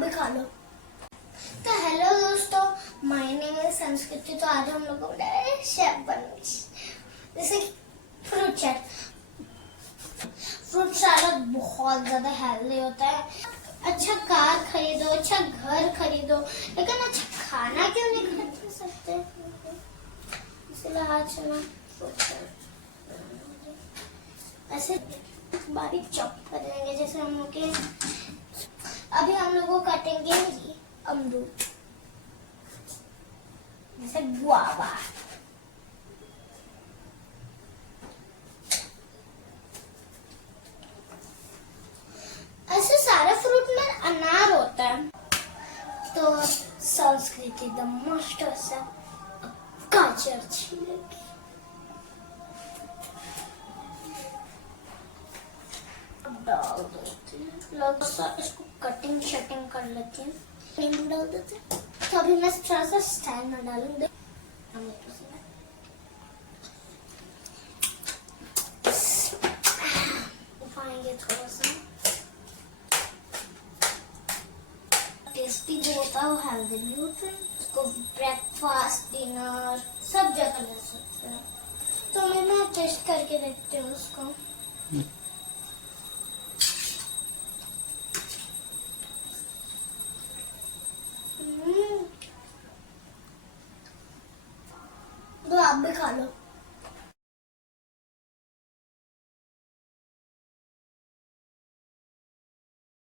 भी खा लो। तो हेलो दोस्तों, माय नेम इज संस्कृति। तो आज हम लोग शेफ बनेंगे, जैसे फ्रूट चाट। फ्रूट सलाद बहुत ज्यादा हेल्दी होता है। अच्छा कार खरीदो, अच्छा घर खरीदो, लेकिन अच्छा खाना क्यों नहीं खरीद सकते? इसलिए आज ना फ्रूट चाट ऐसे बारीक चॉप करेंगे। जैसे हम लोग के अभी हम लोग को काटेंगे अमरूद, जैसे गुआवा। ऐसे सारे फ्रूट में अनार होता है। तो संस्कृति द मास्टर से गाजर छीलेगी, डाल देती हूँ। इसको कटिंग शटिंग कर लेती हूँ, नींबू डाल देते हैं। तो अभी मैं थोड़ा सा स्टाइल में डालूंगी। उठाएंगे थोड़ा सा, टेस्टी भी होता है और हेल्दी भी होता है। इसको ब्रेकफास्ट डिनर सब जगह ले सकते हैं। तो मैं टेस्ट करके देखती हूँ उसको। तो आप भी खा लो।